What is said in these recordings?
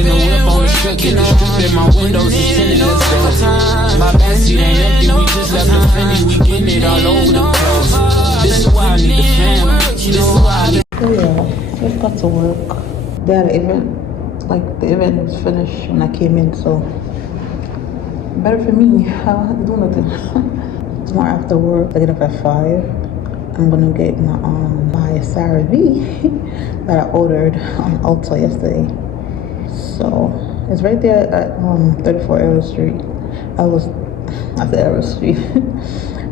in the whip on the strip, get the strip in my windows is tinted, let's go. My backseat ain't empty, we just left the Fendi, we getting it all over the place. This is why I need the family, this is why I need. So yeah, just got to work. They had an event, like the event was finished when I came in, so better for me, I don't have to do nothing. Tomorrow after work, I get up at 5. I'm gonna get my CeraVe that I ordered on Ulta yesterday. So it's right there at 34 Arrow Street. I said Arrow Street.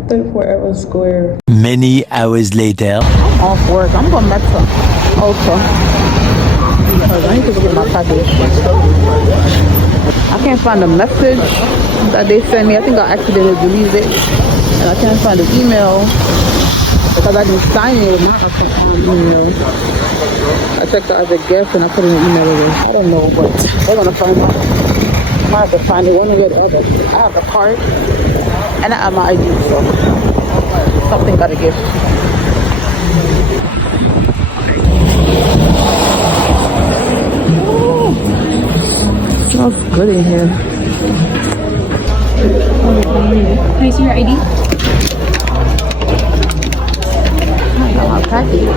34 Arrow Square. Many hours later. I'm off work. I'm going back to Ulta. I need to go get my package. I can't find the message that they sent me. I think I accidentally deleted it. And I can't find the email because I didn't sign it with my email. I checked the other guest and I put in an email with it. I don't know, but we're gonna find out. I might have to find it one way or the other. I have the card and I have my ID, so something gotta give. Ooh, smells good in here. Can I see your ID? I got my package.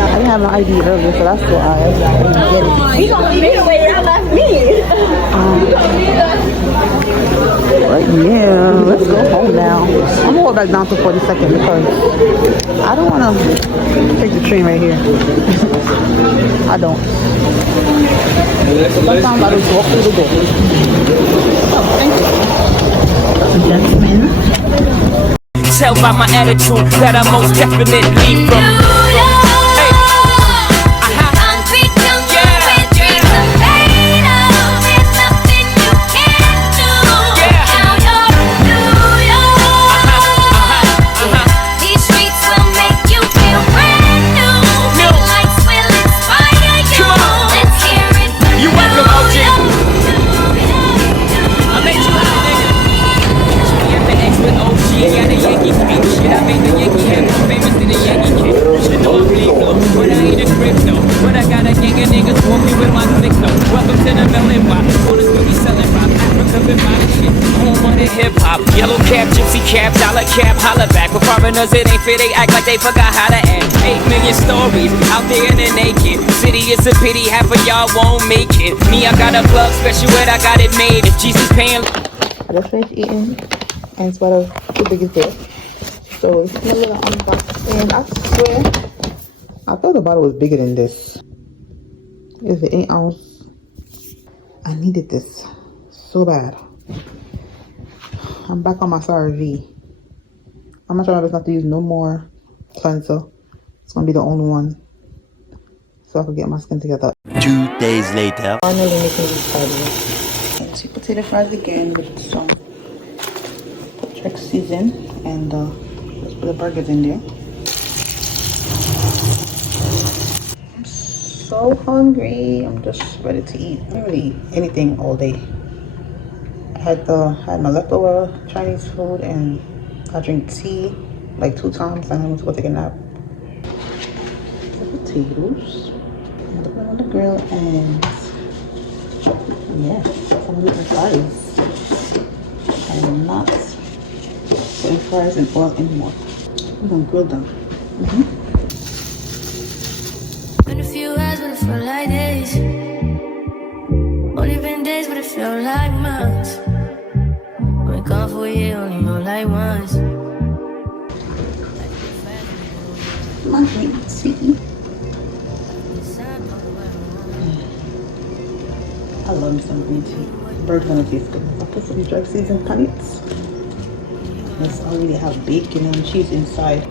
I didn't have my ID earlier, so that's why I didn't get it. You don't made away, y'all left me. But yeah, let's go home now. I'm gonna go back down to 42nd because I don't wanna take the train right here. I don't. Sometimes I just walk through the door. Oh, thank you. Gentlemen. Tell by my attitude that I most definitely from. It ain't fair, they act like they forgot how to act. 8 million stories out there in the naked city. It's a pity half of y'all won't make it. Me, I got a plug special ed, I got it made. If Jesus paying. I just finished eating and it's about too big is there. So it's a little unboxing. I swear, I thought the bottle was bigger than this. It's an 8 ounce. I needed this so bad. I'm back on my CeraVe. I'm not trying not to use no more cleanser. It's gonna be the only one, so I can get my skin together. 2 days later. Finally making these fries. Sweet potato fries again with some Chex season, and let's put the burgers in there. I'm so hungry. I'm just ready to eat. I don't really eat anything all day. I had my leftover Chinese food and I drink tea like 2 times and I'm supposed to take a nap. The potatoes. I'm gonna put them on the grill and yeah, some of the fries. I'm not putting fries in oil anymore. We're gonna grill them. Been a few hours, but it felt like days. Only been days, but it felt like months. Been gone for a year, only know like once. My green tea. I love me some green tea. Bird's gonna taste good. I put some Chex seasoned packets. This already have bacon and cheese inside.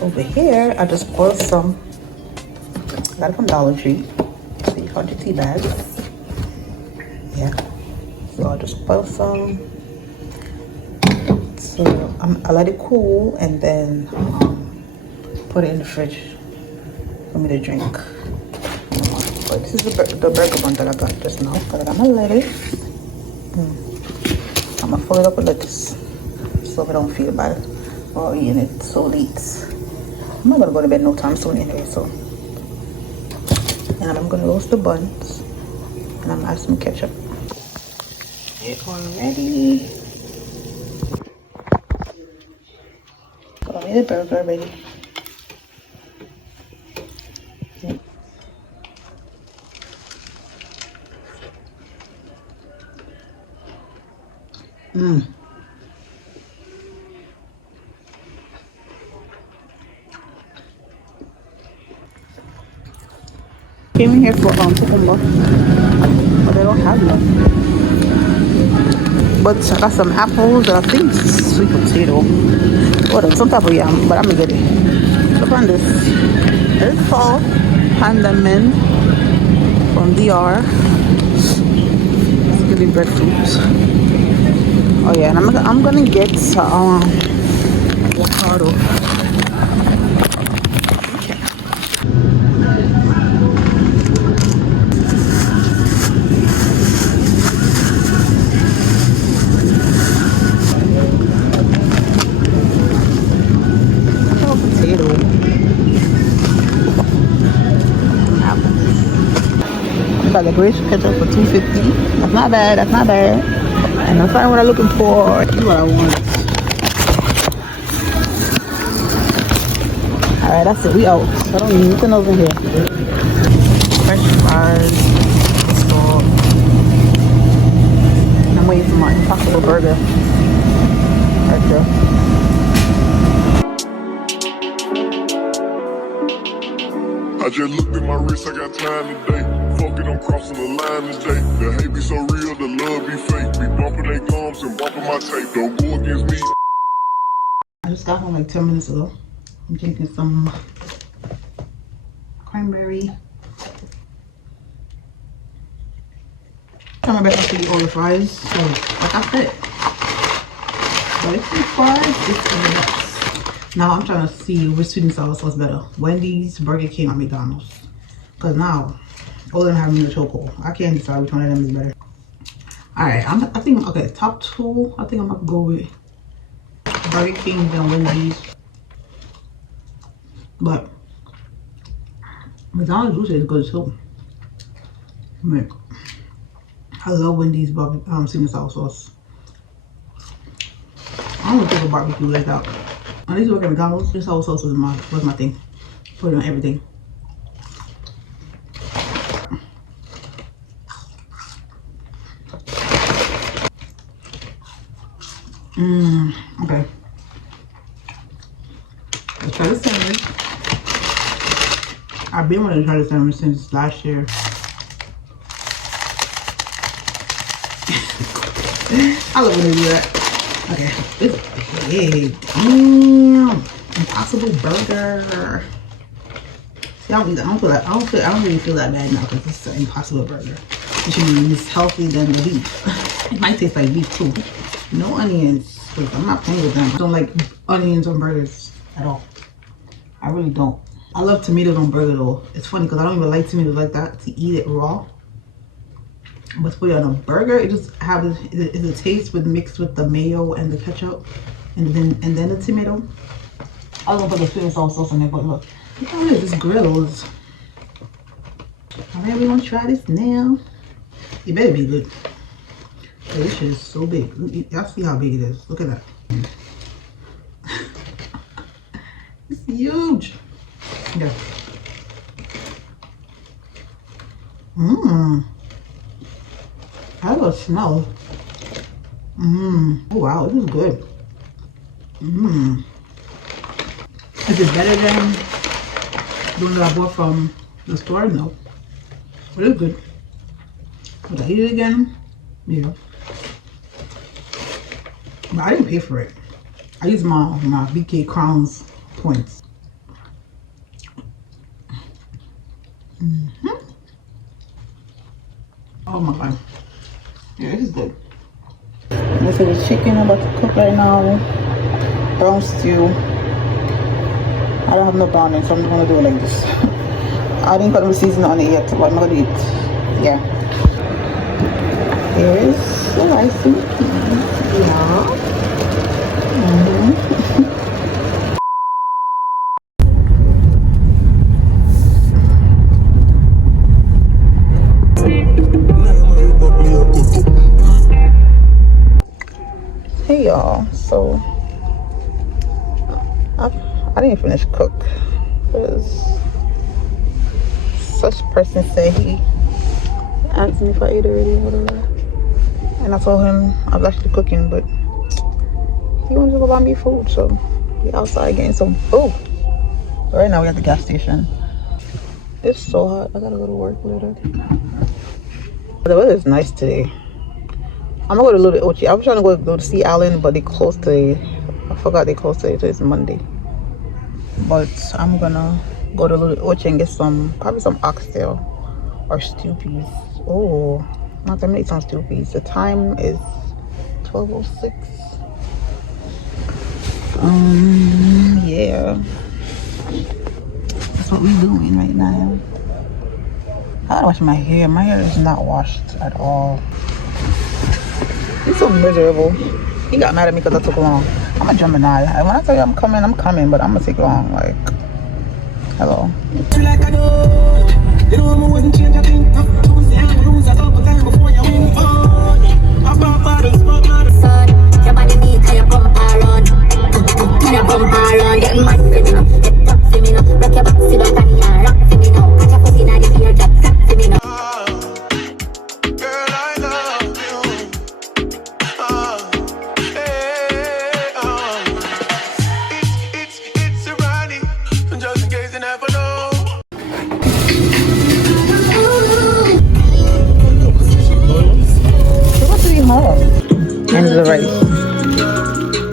Over here, I just boiled some. I got it from Dollar Tree. 300 tea bags. Yeah. So I'll just boil some. So I let it cool and then put it in the fridge for me to drink. But this is the burger one that I got just now. But I got my lettuce. I'm gonna fill it up with lettuce so I don't feel bad. for eating it so late. I'm not gonna go to bed no time soon anyway, so. And I'm gonna roast the buns. And I'm gonna add some ketchup. It already. So I made a burger already. Came in here for cucumber, but they don't have none. But I got some apples and I think sweet potato. Whatever, some type of yam, but I'm gonna get it. Look on this. It's called Panda Men from DR. It's gonna be breadfruit. Oh yeah, and I'm gonna get avocado. Okay. Potato. I got the grape ketchup for $2.50. That's not bad. That's not bad. And I find what I'm looking for. This is what I want. Alright, that's it. We out. I don't need nothing over here. Fresh fries. Let's go. I'm waiting for my Impossible Burger. Right there. I just looked at my wrist, I got time today. Fuck it, I'm crossing the line today. The hate be so real, the love be fake. Be bumping they gums and bumping my tape. Don't go against me. I just got home like 10 minutes ago. I'm drinking some cranberry. Try my best not to eat all the fries. So, like I said, but if the fries, it's the best. Now I'm trying to see which sweet and sour sauce better. Wendy's, Burger King, or McDonald's. Because now, all of them have me in the chokehold. I can't decide which one of them is better. Alright, I think, okay, top two, I think I'm going to go with Burger King and Wendy's. But McDonald's juice is good too. I love Wendy's sweet and sour sauce. I don't think of barbecue like that. I used to work at McDonald's. Sweet and sour sauce was my thing. Put it on everything. Okay. Let's try the salmon. I've been wanting to try the salmon since last year. I love when they do that. Okay, it's big. Damn. Impossible Burger. See, I don't really feel that bad now because it's an Impossible Burger. Which means it's healthy than the beef. It might taste like beef too. No onions, because I'm not playing with them. I don't like onions on burgers at all. I really don't. I love tomatoes on burger though. It's funny because I don't even like tomatoes like that to eat it raw. But to put it on a burger, it just has the taste with mixed with the mayo and the ketchup, and then the tomato. I was gonna put the sweet and sour sauce on there, but look at this grills. Alright, we're gonna try this now. It better be good. This shit is so big. Y'all see how big it is. Look at that. It's huge. Yeah. I love the smell. Oh wow, this is good. Is it better than the one that I bought from the store? No. But it's good. Would I eat it again? Yeah. But I didn't pay for it. I used my BK Crowns points. Oh my god. Yeah, this is good. This is the chicken I'm about to cook right now. Brown stew. I don't have no browning, so I'm gonna do it like this. I didn't put no seasoning on it yet, but I'm gonna eat. Yeah. Here's the rice and peas. Yeah. I didn't finish cook because such person said he asked me if I ate already or whatever, and I told him I was actually cooking, but he wanted to go buy me food, so we outside getting some food. Right now we're at the gas station. It's so hot. I gotta go to work later. The weather is nice today. I'm gonna go to Little Ochi. I was trying to go to Sea Island, but they closed today. I forgot they closed today. Today's Monday. But I'm gonna go to Little Ochi and get probably some oxtail or stew peas. Oh, not to make some stew peas. The time is 12:06. Yeah. That's what we're doing right now. I gotta wash my hair. My hair is not washed at all. He's so miserable. He got mad at me because I took long. I'm a Gemini. And when I tell you I'm coming, but I'm gonna take long. Like, hello.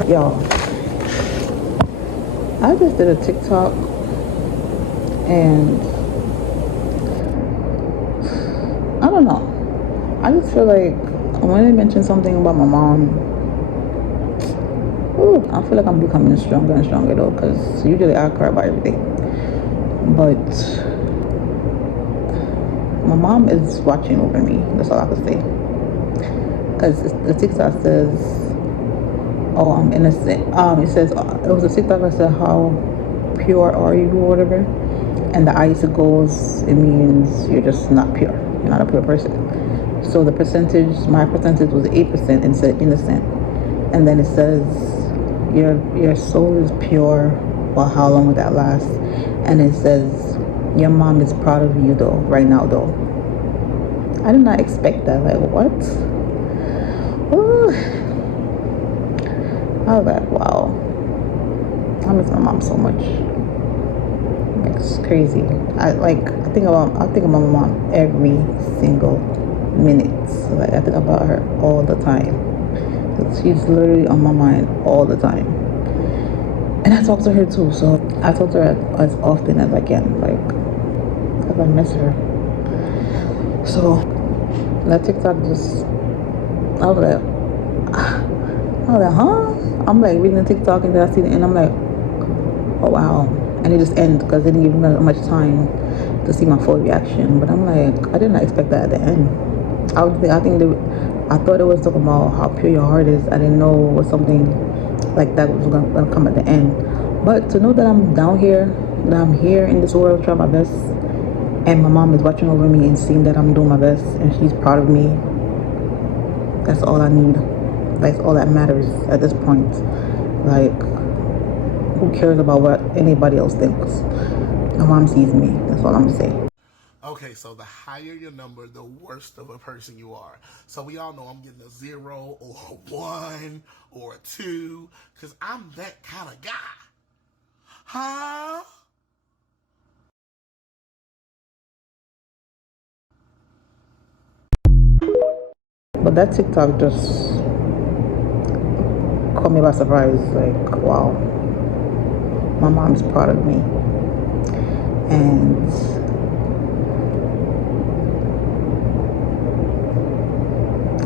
Yo, I just did a TikTok and I don't know. I just feel like when they mention something about my mom, I feel like I'm becoming stronger and stronger though, because usually I cry about everything. But my mom is watching over me. That's all I can say. Because the TikTok says, oh, I'm innocent. It says, it was a TikTok that said, how pure are you or whatever, and the ice goes, it means you're just not pure, you're not a pure person. So the percentage, my percentage was 8% and said innocent, and then it says your soul is pure. Well, how long would that last? And it says your mom is proud of you though, right now though. I did not expect that. Like, what? Ooh. I was like, wow, I miss my mom so much. It's crazy. I think about my mom every single minute. Like, I think about her all the time. She's literally on my mind all the time. And I talk to her too, so I talk to her as often as I can, like, because I miss her. So that TikTok just, I was like, huh? I'm like reading the TikTok and then I see the end. I'm like, oh wow. And it just ended because they didn't give me much time to see my full reaction. But I'm like, I did not expect that at the end. I thought it was talking about how pure your heart is. I didn't know it was something like that was gonna come at the end. But to know that I'm down here, that I'm here in this world trying my best, and my mom is watching over me and seeing that I'm doing my best and she's proud of me, that's all I need. That's all that matters at this point. Like, who cares about what anybody else thinks? My mom sees me. That's all I'm gonna say. Okay, so the higher your number, the worse of a person you are. So we all know I'm getting a 0 or a 1 or a 2, because I'm that kind of guy. Huh? But that TikTok just caught me by surprise. Like, wow, my mom's proud of me, and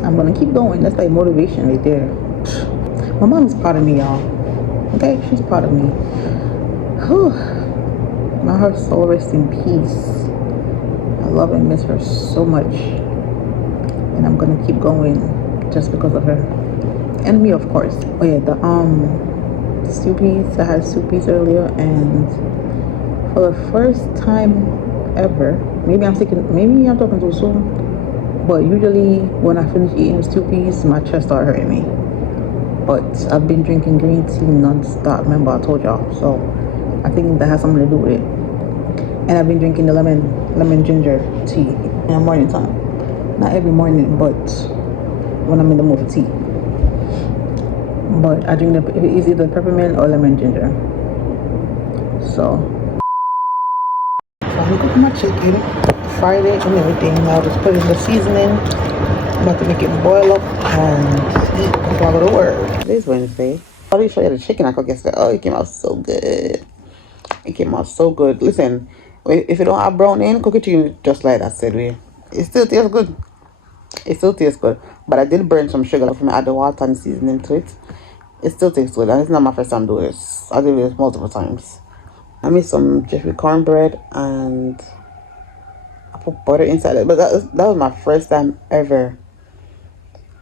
I'm gonna keep going. That's like motivation right there. My mom's proud of me, y'all. Okay, she's proud of me. Whew. May her soul rest in peace. I love and miss her so much, and I'm gonna keep going just because of her. And me, of course. Oh yeah, the stew peas. I had stew peas earlier, and for the first time ever, maybe I'm talking too soon, but usually when I finish eating stew peas, my chest started hurting me. but I've been drinking green tea non-stop. Remember I told y'all, so I think that has something to do with it. And I've been drinking the lemon ginger tea in the morning time. Not every morning, but when I'm in the mood for tea. But I drink it's either peppermint or lemon ginger. So I'm cooking my chicken, fried it and everything. Now just put in the seasoning. I'm about to make it boil up and eat before I go to work. Today's Wednesday. I'll show you the chicken I cooked yesterday. Oh, it came out so good. It came out so good. Listen, if you don't have brown in, cook it to you just like that, said we. It still tastes good. It still tastes good. But I did burn some sugar from add the water and seasoning to it. It still tastes good. And it's not my first time doing this. I did this multiple times. I made some Jeffrey cornbread and I put butter inside it. But that was my first time ever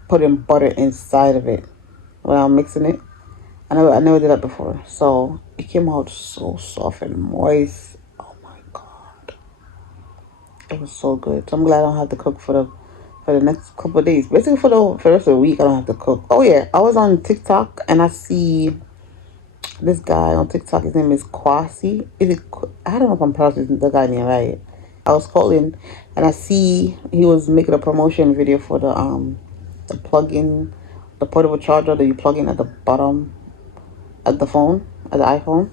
putting butter inside of it when I'm mixing it. I never did that before. So it came out so soft and moist. Oh my god. It was so good. So I'm glad I don't have to cook for the next couple of days. Basically for the rest of the week I don't have to cook. Oh yeah, I was on TikTok and I see this guy on TikTok. His name is Kwasi. I don't know if I'm pronouncing the guy's name right. I was calling and I see he was making a promotion video for the plug-in, the portable charger that you plug in at the bottom at the phone, at the iPhone.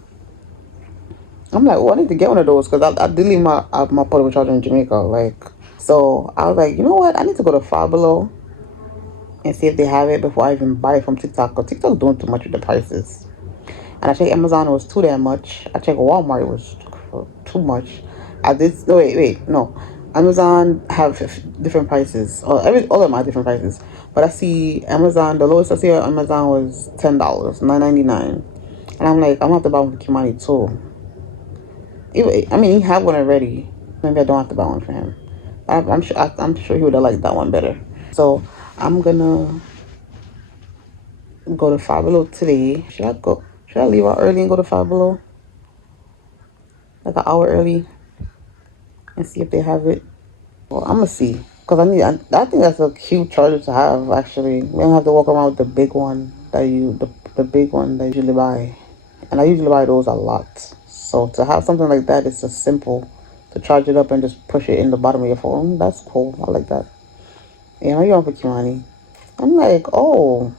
I'm like, oh, I need to get one of those because I did leave my portable charger in Jamaica. Like, so I was like, you know what? I need to go to Five Below and see if they have it before I even buy it from TikTok. Because TikTok doing too much with the prices. And I checked Amazon, it was too damn much. I checked Walmart, it was too much. No. Amazon have different prices. All of them are different prices. But I see Amazon, the lowest I see on Amazon was $10, $9.99. And I'm like, I'm gonna have to buy one for Kimani too. I mean, he had one already. Maybe I don't have to buy one for him. I'm sure he would have liked that one better. So I'm gonna go to Five Below today. Should I leave out early and go to Five Below? Like an hour early? And see if they have it. Well, I'm gonna see. Because I think that's a cute charger to have, actually. We don't have to walk around with the big one the big one that you usually buy. And I usually buy those a lot. So to have something like that, it's just simple. To charge it up and just push it in the bottom of your phone. That's cool. I like that. Yeah, how you on for Kimani? I'm like, oh.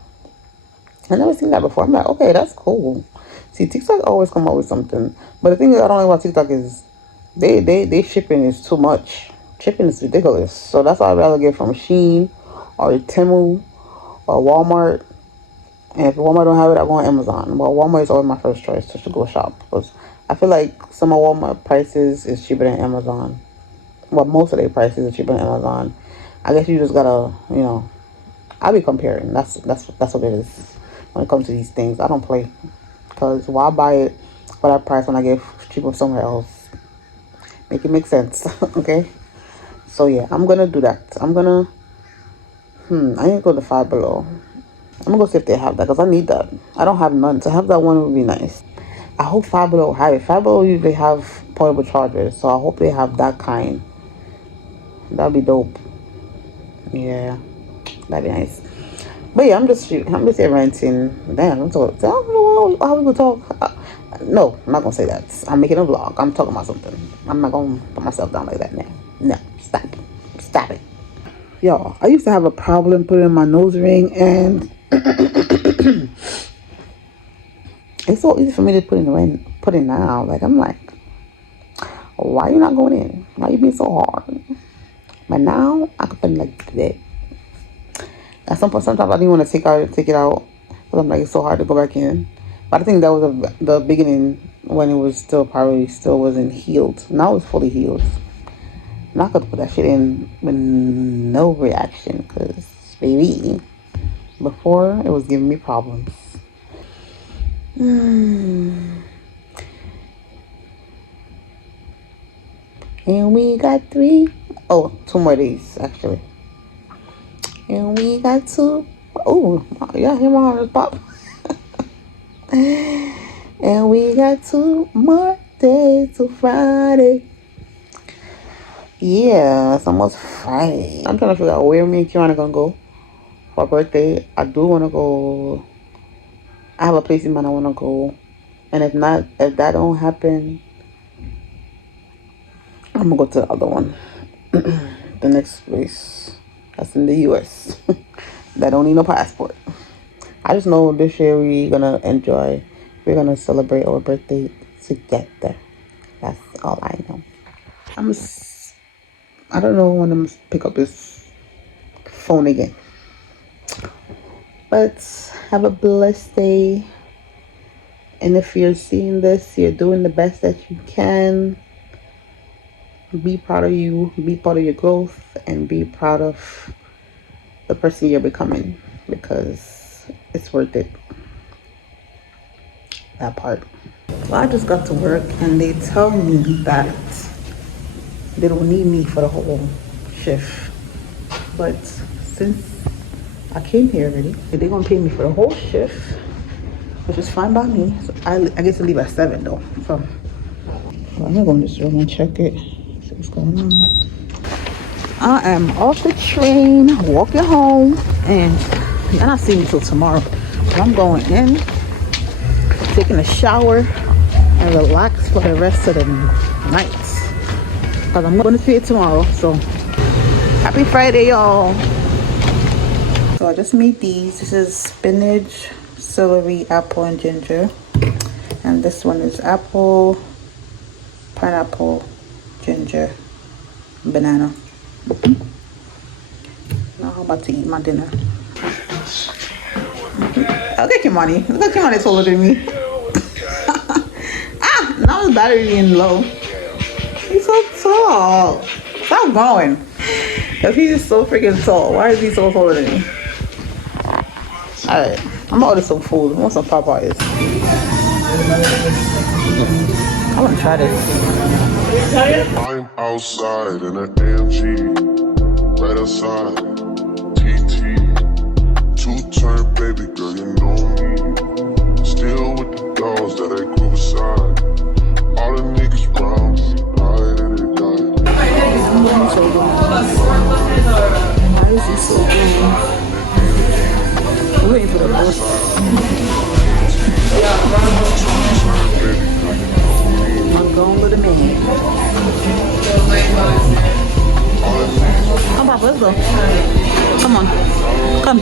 I never seen that before. I'm like, okay, that's cool. See, TikTok always come up with something. But the thing is, I don't like about TikTok is they shipping is too much. Shipping is ridiculous. So that's why I'd rather get from Shein or Temu or Walmart. And if Walmart don't have it, I go on Amazon. But Walmart is always my first choice to go shop. Because I feel like some of Walmart prices is cheaper than Amazon. Well, most of their prices are cheaper than Amazon. I guess you just gotta, I'll be comparing. That's what it is. When it comes to these things, I don't play. Because why buy it for that price when I get cheaper somewhere else? Make it make sense, okay? So yeah, I'm gonna do that. I need to go to Five Below. I'm gonna go see if they have that because I need that. I don't have none. To have that one would be nice. I hope Five Below have it. Five Below usually have portable chargers, so I hope they have that kind. That'd be dope. Yeah, that'd be nice. But yeah, I'm just here ranting. Damn, I'm talking. I don't know how we gonna talk. No, I'm not gonna say that. I'm making a vlog. I'm talking about something. I'm not gonna put myself down like that now. No, stop it. Y'all, I used to have a problem putting in my nose ring, and it's so easy for me to put in now. Like I'm like, why you not going in? Why you being so hard? But now I can put it like that. At some point, sometimes I didn't want to take it out because I'm like, it's so hard to go back in. But I think that was the beginning when it was still wasn't healed. Now it's fully healed. I'm not gonna put that shit in with no reaction because, baby, before it was giving me problems. And we got 2 more days actually. And we got 2. Oh, yeah, hear my heart just pop. And we got 2 more days to Friday. Yeah, it's almost Friday. I'm trying to figure out where me and Kiana gonna go for our birthday. I do want to go I have a place in mind I want to go, and if that don't happen, I'm gonna go to the other one. The next place that's in the US. That don't need no passport. I just know this year we're gonna celebrate our birthday together. That's all I know. I don't know when I'm gonna pick up this phone again. But have a blessed day. And if you're seeing this, you're doing the best that you can. Be proud of you, be proud of your growth, and be proud of the person you're becoming, because it's worth it. That part. So I just got to work and they tell me that they don't need me for the whole shift. But since I came here already, they're gonna pay me for the whole shift, which is fine by me. So I get to leave at 7 though. So I'm gonna go in this room and check it. See what's going on. I am off the train, walking home, and you're not seeing me till tomorrow. So I'm going in, taking a shower, and relax for the rest of the night. Because I'm going to see it tomorrow. So happy Friday, y'all. So I just made these. This is spinach, celery, apple, and ginger. And this one is apple, pineapple, ginger, banana. Now I'm about to eat my dinner. Look at Kimani. Look at Kimani taller than me. Now his battery being low. He's so tall. Stop going. If he's so freaking tall, why is he so taller than me? Alright, I'm gonna order some food. I want some Popeyes. I wanna try this. I'm outside in an AMG, right outside, TT, two-turn baby girl, you know me, still with the dogs that I grew beside, all the niggas round me, died and they died. Why is he so good? We're waiting for the bus. I'm going with the man. Come on, let's go. Come on. Come.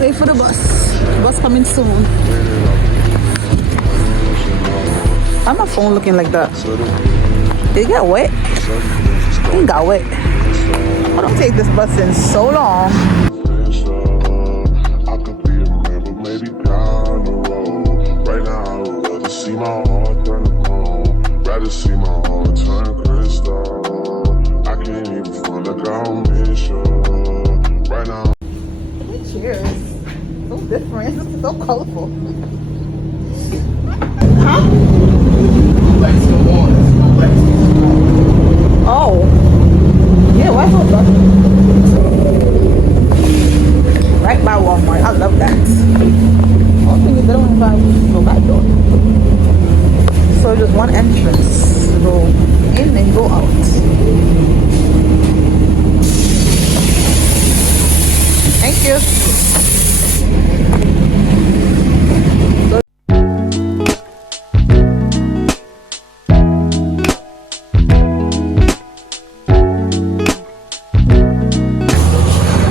Wait for the bus. The bus coming soon. Why my phone looking like that? Did it get wet? It got wet. I don't take this bus in so long. See my heart turn to chrome, rather see my heart turn crystal. I can't even front like I'll miss you right now. Cheers. So different. This is so colorful. Huh? Oh. Yeah, White House stuff. Right by Walmart. I love that. One thing is they don't have no back door. So just one entrance. Go in and go out. Thank you.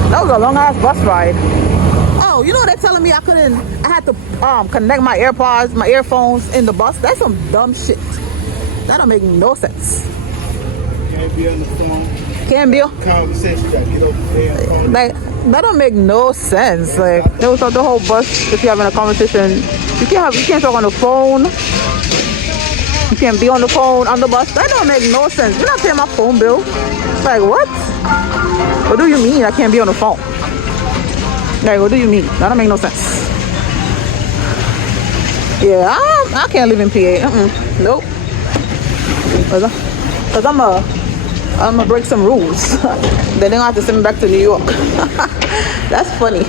That was a long ass bus ride. Oh, you know they're telling me I had to connect my AirPods, my earphones in the bus. That's some dumb shit. That don't make no sense. Can't be on the phone. Can't be. Conversation, you gotta get over there. Like, that don't make no sense. Like, there was the whole bus, if you're having a conversation, you can't talk on the phone. You can't be on the phone on the bus. That don't make no sense. You're not paying my phone bill. Like, what? What do you mean I can't be on the phone? Like, what do you mean? That don't make no sense. Yeah, I can't live in PA. Nope. Cause I'm gonna break some rules. Then they're gonna have to send me back to New York. That's funny.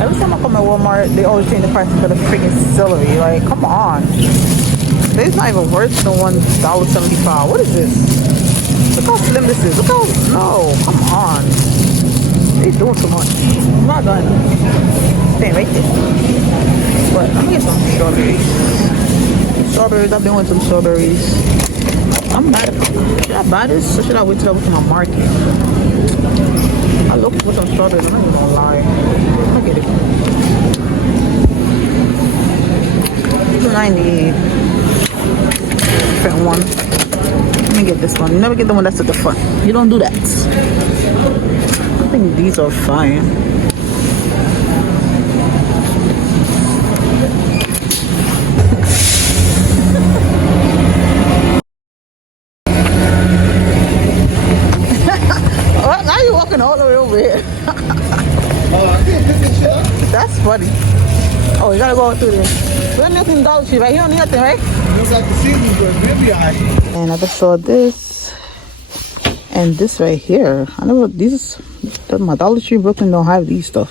Every time I come to Walmart, they always change the price for the freaking celery. Like, come on. It's not even worth the $1.75. What is this? Look how slim this is. Look how, no, come on. They're doing too much. I'm not done. Staying right there. But I'm gonna get some strawberries. Strawberries, I've been wanting some strawberries. I'm mad. Should I buy this or should I wait till I go to my market? I'm looking for some strawberries. I'm not even gonna lie. I'll get it. $2.98. Different one. Let me get this one. You never get the one that's at the front. You don't do that. I think these are fine. Oh, now you're walking all the way over here. That's funny. Oh, you gotta go through there. We don't need nothing Dollar Tree, right? You don't need nothing, right? And I just saw this and this right here. I never, these, my Dollar Tree Brooklyn don't have these stuff.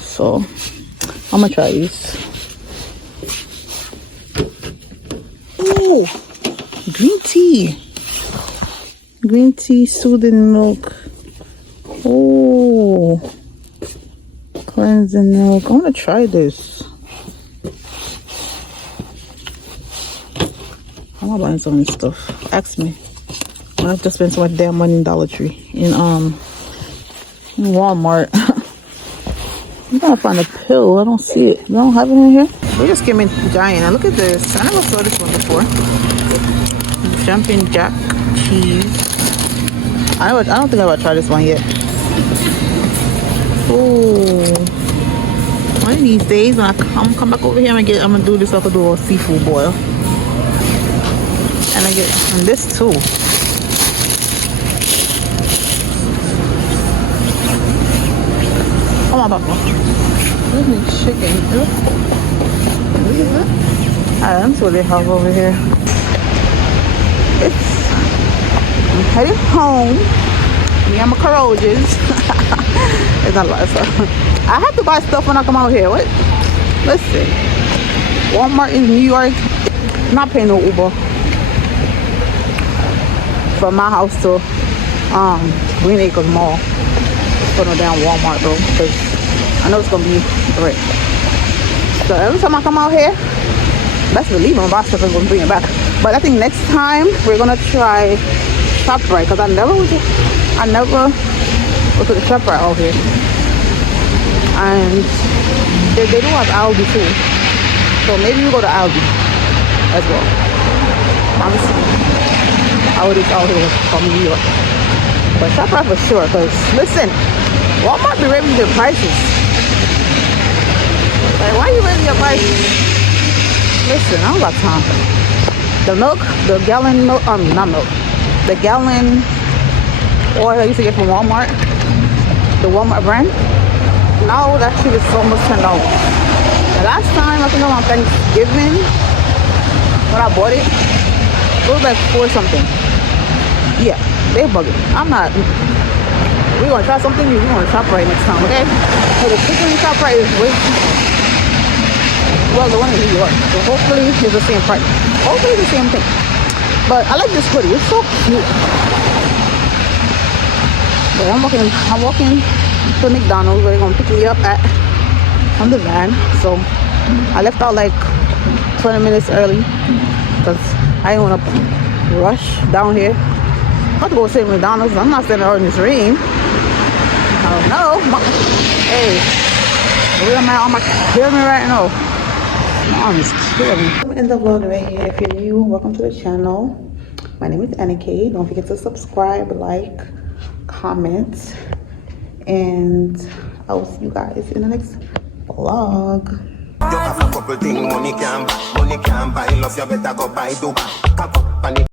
So I'm gonna try these. Ooh, green tea. Green tea, soothing milk. Oh, cleansing milk. I want to try this. I'm not buying so many stuff. Ask me. I have to spend so much damn money in Dollar Tree. In Walmart. I'm trying to find a pill. I don't see it. You don't have it in here? We just came in Giant. Now look at this. I never saw this one before. Jumping Jack cheese. I don't think I've ever tried this one yet. Oh, one of these days when I'm gonna come back over here and I'm gonna do this. I could do a seafood boil, and I get this too. Come on, Papa. This is chicken. What is it? Alright, that's what they have over here. I'm heading home. Me and my Caroges. It's not a lot of stuff. I have to buy stuff when I come out here. What? Listen. Walmart in New York. I'm not paying no Uber. From my house to Green Acres Mall. For no damn Walmart though. Because I know it's going to be right. So every time I come out here, best believe my boss is going to bring it back. But I think next time we're going to try ShopRite. Because I never go to the ShopRite out here. And they do have Aldi too. So maybe we go to Aldi as well. Obviously, Aldi's out here from New York. But ShopRite for sure. Because listen, Walmart be raising their prices. Like, why are you raising your prices? Listen, I don't got time. The milk, the gallon milk, not milk. The gallon oil I used to get from Walmart, the Walmart brand, now that shit is almost $10. The last time, I think on Thanksgiving, when I bought it, it was like $4 something. Yeah, they bugging. I'm not. We're gonna try something new. We're gonna ShopRite next time, okay? So the chicken ShopRite is way, well, the one in New York. So hopefully it's the same price. Hopefully it's the same thing. But I like this hoodie. It's so cute. But I'm walking to McDonald's where they're gonna pick me up from the van. So I left out like 20 minutes early because I didn't want to rush down here. I'm about to go sit at McDonald's. I'm not standing out in this rain. I don't know. Hey, where am I on my killing right now? My arm is killing me. I'm in the vlog right here. If you're new, welcome to the channel. My name is Anna K. Don't forget to subscribe, like, comment, and I will see you guys in the next vlog. You have a couple things money can buy, love you better go buy Dubai.